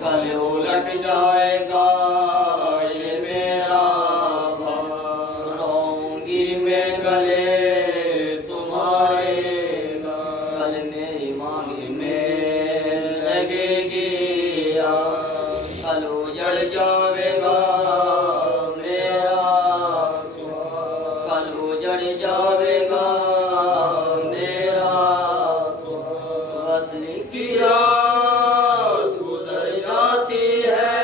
کل الٹ جائے گا یہ میرا گھر، روؤں گی میں گلے تمہارے، کل میری مانگ میں لگے گی، کل اجڑ جائے گا میرا سہاگ، کل اجڑ جائے گا میرا سہاگ، وصل کی رات گزر جاتی ہے،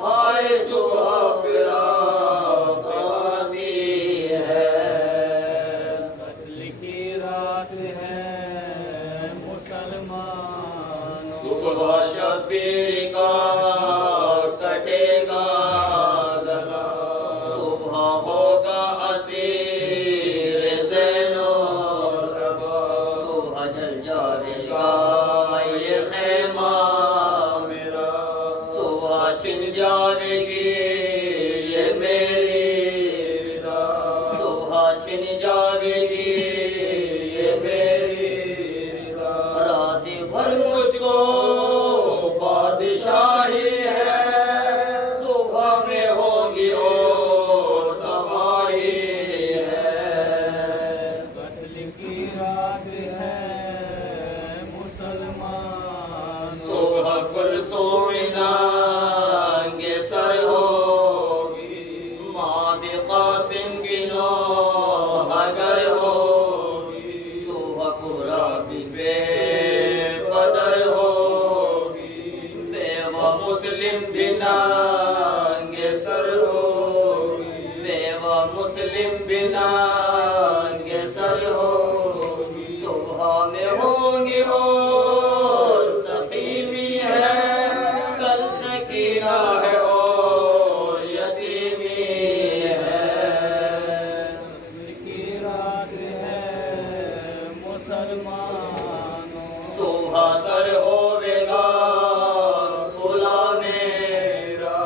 ہائے صبح فراق آتی ہے، قتل کی رات ہے مسلمان، صبح شبیر کا کٹے گا گلا، صبح ہوگا اسیر زین العبا، صبح جل جائے گا یہ خیمہ میرا، صبح چھن جائے گی یہ میری ردا، صبح چھن جائے گی یہ میری ردا، رات بھر مجھ کو بادشاہی ہے، صبح میں ہوگی اور تباہی ہے، قتل کی رات ہے مسلمان، صبح کلثوم ننگے سر ہوگی، ماں بھی قاسم کی نوح اگر ہوگی، صبح کبریٰ بھی بے قدر ہوگی، بیوہ مسلم بھی ننگے سر ہوگی، بیوہ مسلم بھی ننگے سر ہوگی، صبح میں ہوں گی اور سقیمی ہے، کل سکینہ ہے اور یتیمی ہے، قتل کی رات ہے مسلمان، صبح سر ہوے گا کھلا میرا،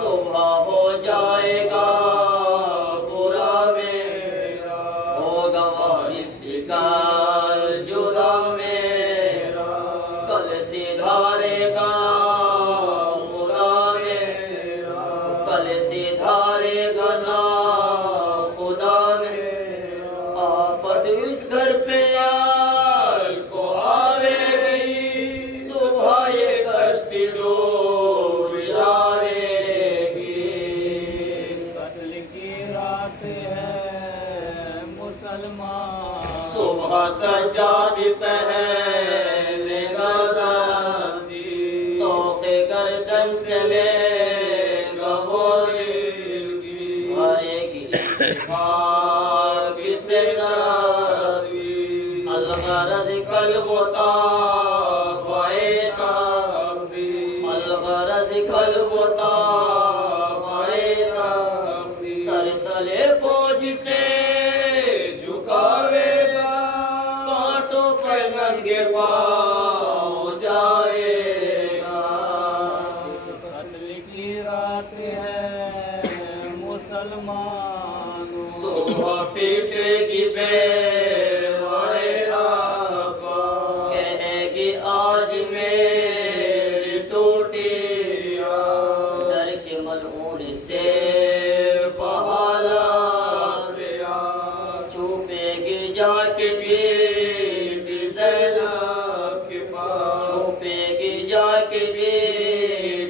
صبح ہو جائے گا برا میرا، ہوگا وارث بھی کل جدا میرا، کل سدھارے گا خدا میرا، کل سدھارے گا نا خدا میرا، آفت اس گھر پہ آل کو آوے گی، صبح یہ کشتی ڈوب جاوے گی، قتل کی رات ہے مسلمان، صبح سجاد پہنے گا زنجیر، طوق گردن سے لے گا وہ دل، بھرے گی اتفاق سے تصویر، الغرض قلب و تابع تقدیر، الغرض قلب و تابع تقدیر، سر تلے بوجھ سے جھکاوے گا، کانٹوں پر ننگے پاؤں جاوے گا، قتل کی رات ہے مسلمان، صبح پیٹے گی بیوائے آقا، کہے گی آج میری ٹوٹی در کے ملعون سے بحالہ دیا، چھپے گی جا کے بی بی زینب کے پاس، چھپے گی جا کے بی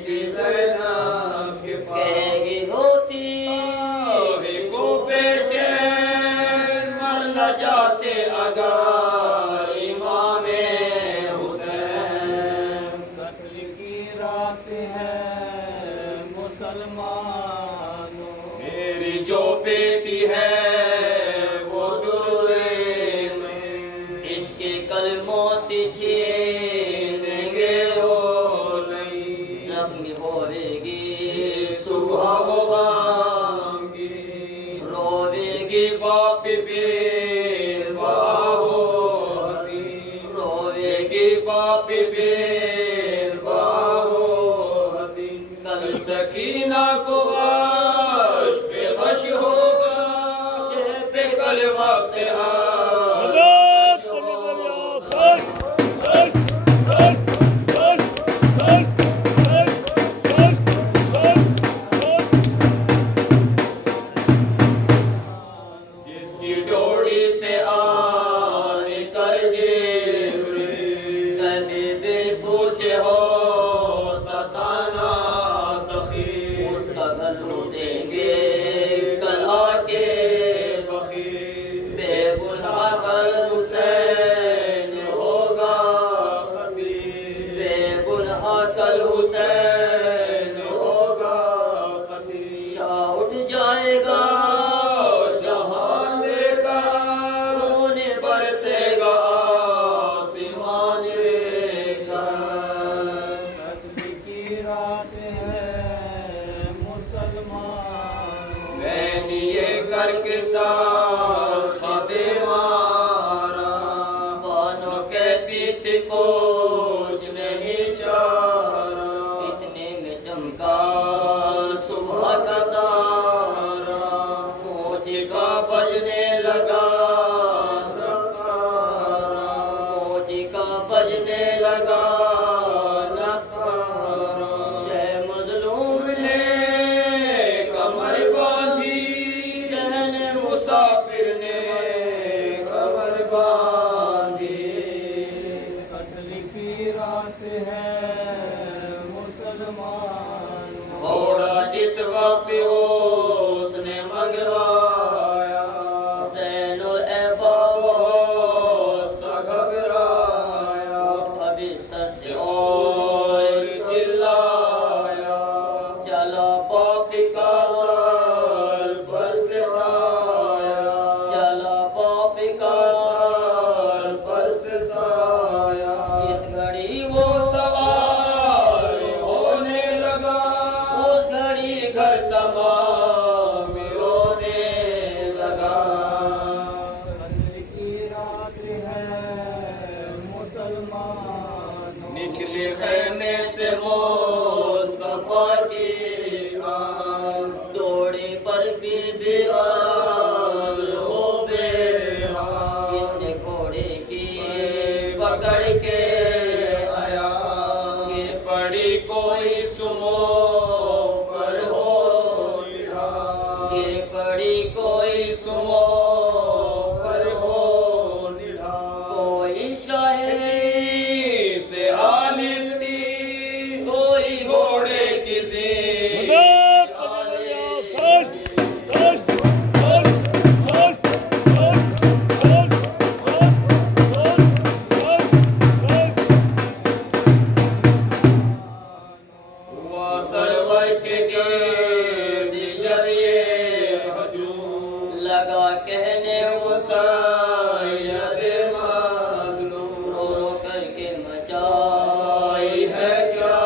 بی زینب کے پاس، کہے گی ہوتی کو بے چین مر نہ جاتے اگر امام حسین، قتل کی راتے ہیں مسلمانوں میری جو بیٹی ہے وہ درسے میں اس کے کلمات چھینیں گے وہ نہیں زخمی ہوئے گی صبح وہ غم کی روے گی باپ بیر باہو حسین روے گی باپ بیر باہو حسین کل سکینہ کو غش پہ غش ہوگا شہ پہ کل وقت جس کی ڈوڑی پہ آنے ترجے کبھی دل پوچھے ہو تتانا تخیر اس کا گھر لوٹیں گے کل آ کے بخیر بے گناہ کل حسین ہوگا قتیل بے گناہ کل حسین ہوگا قتیل شاہ اٹھ جائے گا جہاں سے خون برسے گا آسمان سے قتل کی رات ہے مسلمانوں میں نے یہ کر کے ساتھ خبے مارا بانو کہتی تھی کچھ نہیں چارا اتنے میں چمکا صبح کا تارا پونچھ کا بجنے لگا پونچھ کا بجنے لگا شہ مظلوم نے کمر باندھی ذہن مسافر نے کمر باندھی قتل کی رات ہے مسلمانوں گھوڑا جس وقت اس نے منگوایا زین العباب سا گھبرایا اٹھا بستر سے اور چلایا چلا باپ کا سر پر سے سایہ چلا باپ کا سر پر سے سایہ جس گھڑی وہ سوار ہونے لگا اس گھڑی گھر تمام رونے لگا قتل کی رات ہے مسلمانوں نکلی خیمے سے مصطفیٰ کی آن دوڑی پر بی بی عرض ہو بے حال اس نے گھوڑے کی پکڑ کے آیا گر پڑی کوئی سمو پر ہو گر پڑی کوئی سمو پر ہو کوئی شاہی سے عالم تھی کوئی گھوڑے کی زیر ہوا سرور کے گرد جب یہ ہجوم لگا کہنے وہ سید مظلوم رو رو کر کے مچائی ہے کیا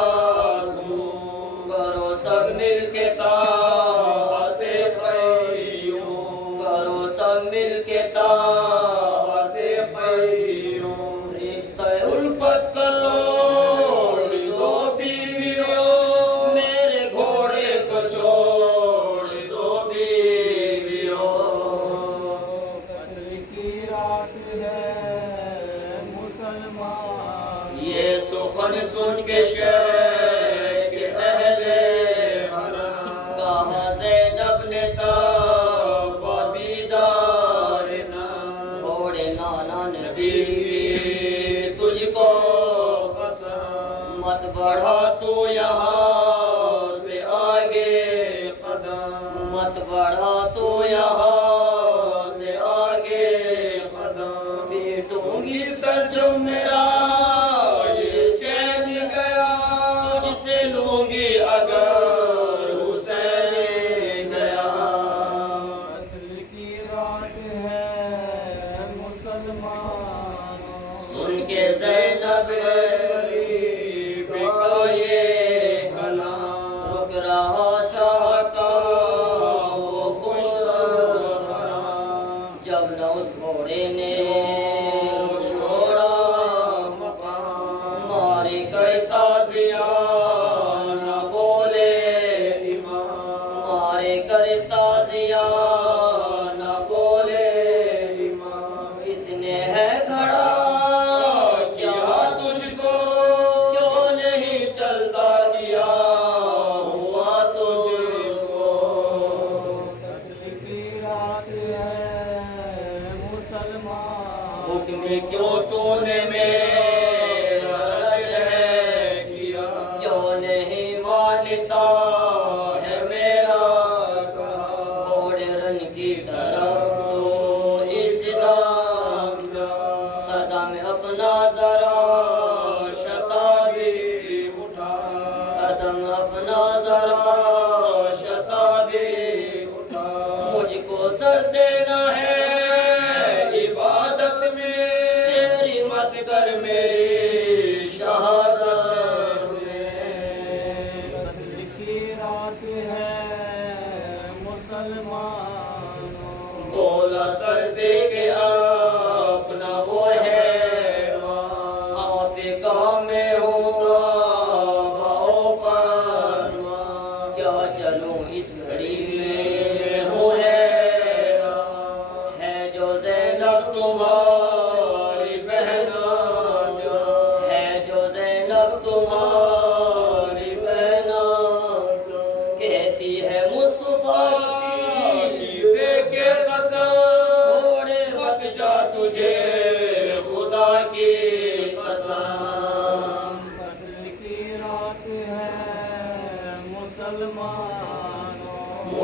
دھوم کرو سب مل کے طاعت قیوم کرو سب مل کے طاعت قیوم رشتہ الفت کا لوڑ دو بیویوں میرے گھوڑے کو چھوڑ دو بیویوں قتل کی رات ہے مسلمان یہ سخن سن کے شیخ اہل حرم کہا زینب نے تب بیدار نہ گھوڑے نانا نبی تجھ کو قسم مت بڑھا تو یہاں سے آگے قدم مت بڑھا تو یہاں سے آگے قدم بیٹوں گی سر جو میرا یہ چین گیا تجھ سے لوں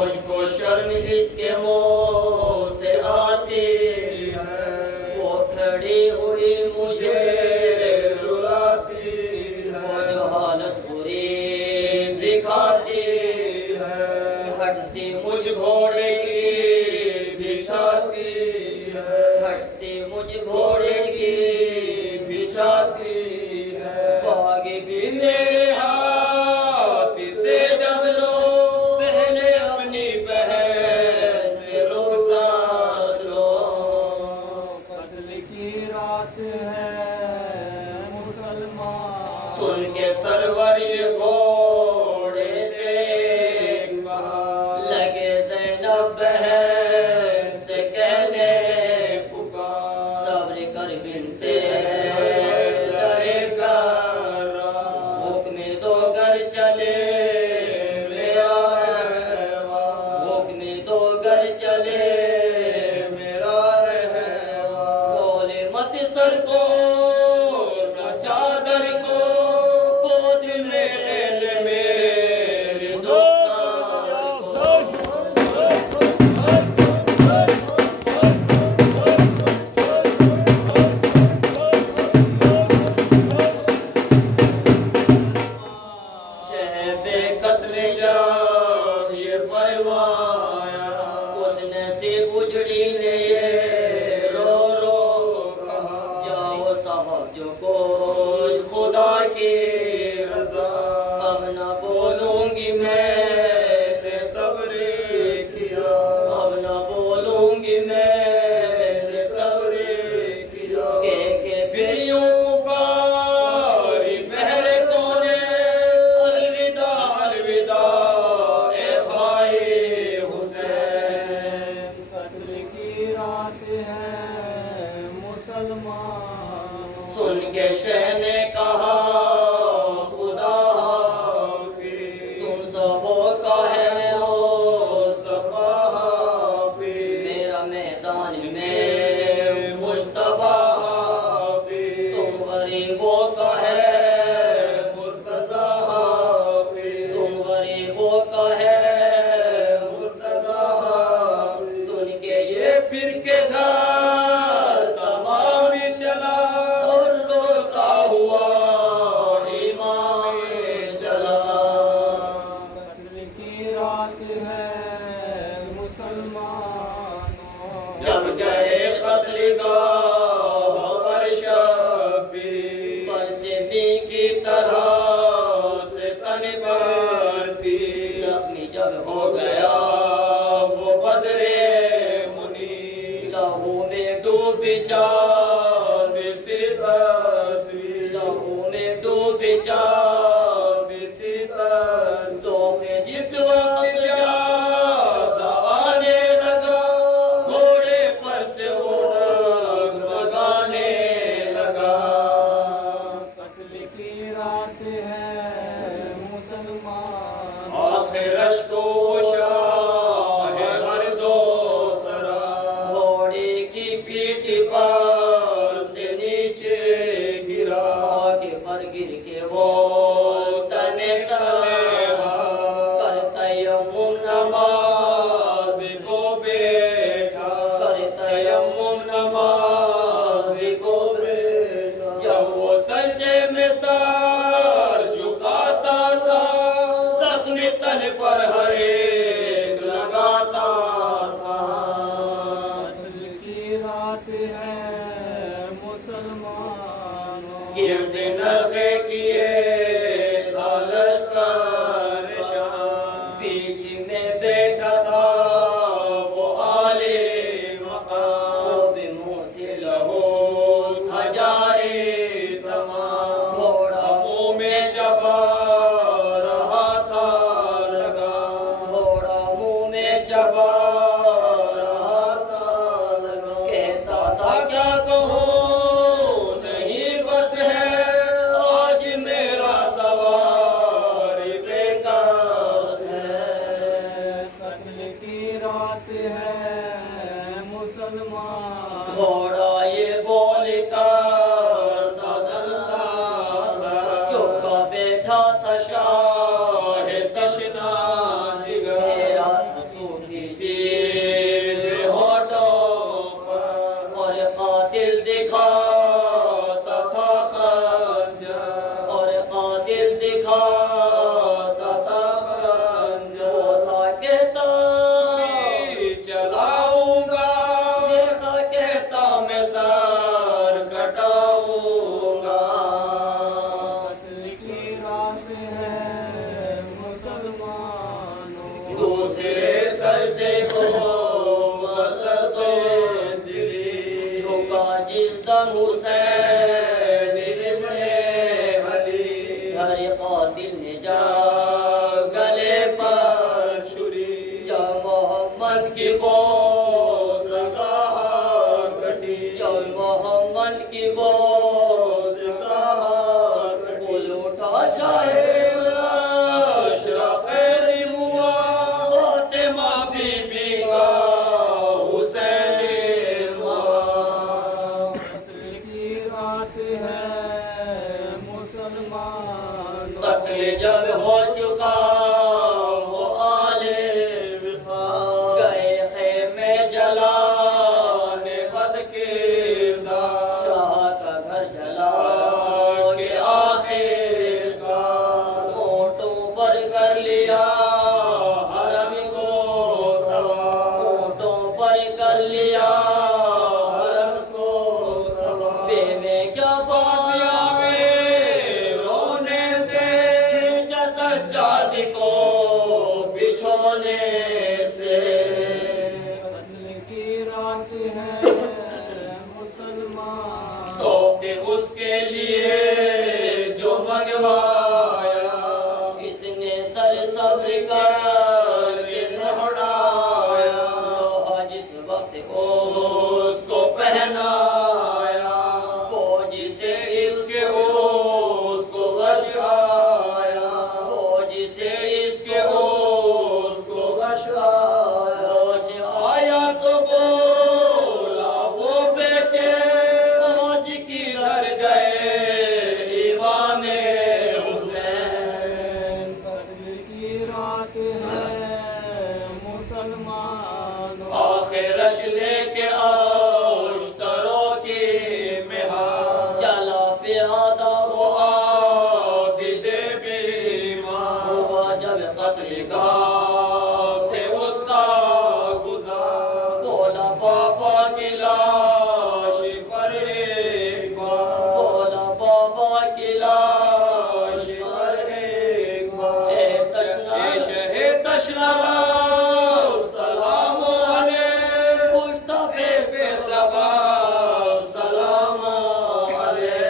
مجھ کو شرم اس کے منہ سے آتی ہے وہ کھڑی ہوئی مجھے رلاتی وہ جو ہے حالت بری دکھاتی ہٹتی مجھ گھوڑے کی بچھاتی ہے ہٹتی مجھ گھوڑے کی بچھاتی ہے باغی بھی میرے ہاتھ سے جب لو پہلے اپنی بہن سے رخصت لو قتل کی رات ہے مسلمان سن کے سرور یہ گھوڑے سے لگے زینب بہن سے کہنے پکار صبر کر بنتے لڑے کر حکم دو گر چلے میرا رہوا حکم دو گر چلے میرا رہوا کھولے مت سر کو نہ چادر کو گود میں لے میری دختر کو شہب قسم جب یہ فرمایا اس نصیب اجڑی نے یہ رو رو جاؤ صاحب جو کچھ خدا کی رضا اب نہ بولوں گی میں نے صبر کیا اب نہ بولوں گی میں نے صبر کیا کہ پھر یوں پکاری بہر کونے الوداع الوداع اے بھائی حسین قتل کی رات ہے مسلمان سن کے شہ نے کہا خدا حافظ تم سبوں کا ہے مصطفیٰ حافظ میرا میدان میں مجتبیٰ حافظ تم غریبوں کا ہے مرتضی حافظ تم غریبوں کا ہے مرتضی حافظ سن کے یہ پھر کے گھر تمام چلا اور روتا ہوا امام چلا قتل کی رات ہے مسلمانوں جب گئے قتل گاہ پر شبی پر سے بھی کی طرح سے تن برتی زخمی جب ہو گیا وہ بدر منی لہو میں ڈوب چاند سی تصویر لہو میں ڈوب چاند سی تصویر صوفے جس وقت زیادہ آنے لگا گھوڑے پر سے وہ لگانے لگا قتل کی رات ہے مسلمان آخر اشک و شاہ ہر دو سرا گھوڑے کی پیٹھ پر سے نیچے گرا آگے پر گر کے وہ تنے چلے کر تیمم نماز کو بیٹھا کر تیمم نماز کو بیٹھا جب وہ سجدے میں سر جھکاتا تھا زخمی تن پر ہر ایک لگاتا تھا قتل کی رات ہے مسلمانوں گرد نرغے کیے تھا لشکر دیکھو وسط دلی جھکا جس دم حسین ابن علی گھر قاتل نے جا گلے پر چھری جب محمد کی بوس کہا کٹی جب محمد کی بوس کہا بول اٹھا شاہ قتل جب ہو چکا وہ آلے وفا گئے خیمے جلانے بد کردار شاہ کا گھر جلا کے آخر کار اونٹوں پر کر لیا حرم کو سوار اونٹوں پر کر لیا حرم کو سوار بیوے کیا سجاد کو بچھونے سے قتل کی رات ہے مسلمان تحفے اس کے لیے جو منگوایا اس نے سر صبر کر کے دوڑایا لوہا جس وقت اس کو پہنایا وہ جسے اس کے اس کو غشا آیا تو بولا وہ بیچے آج کدھر گئے امام حسین قتل کی رات ہے مسلمان آخرش لے کے اشتروں کی مہار چلا پیادہ وہ عابد بیمار ہوا جب قتل کا لاش پر ایک بار بولا بابا کی لاش پر ایک بار اے شہ تشنا سلام علیہ مشتبہ پہ سباب سلام علیہ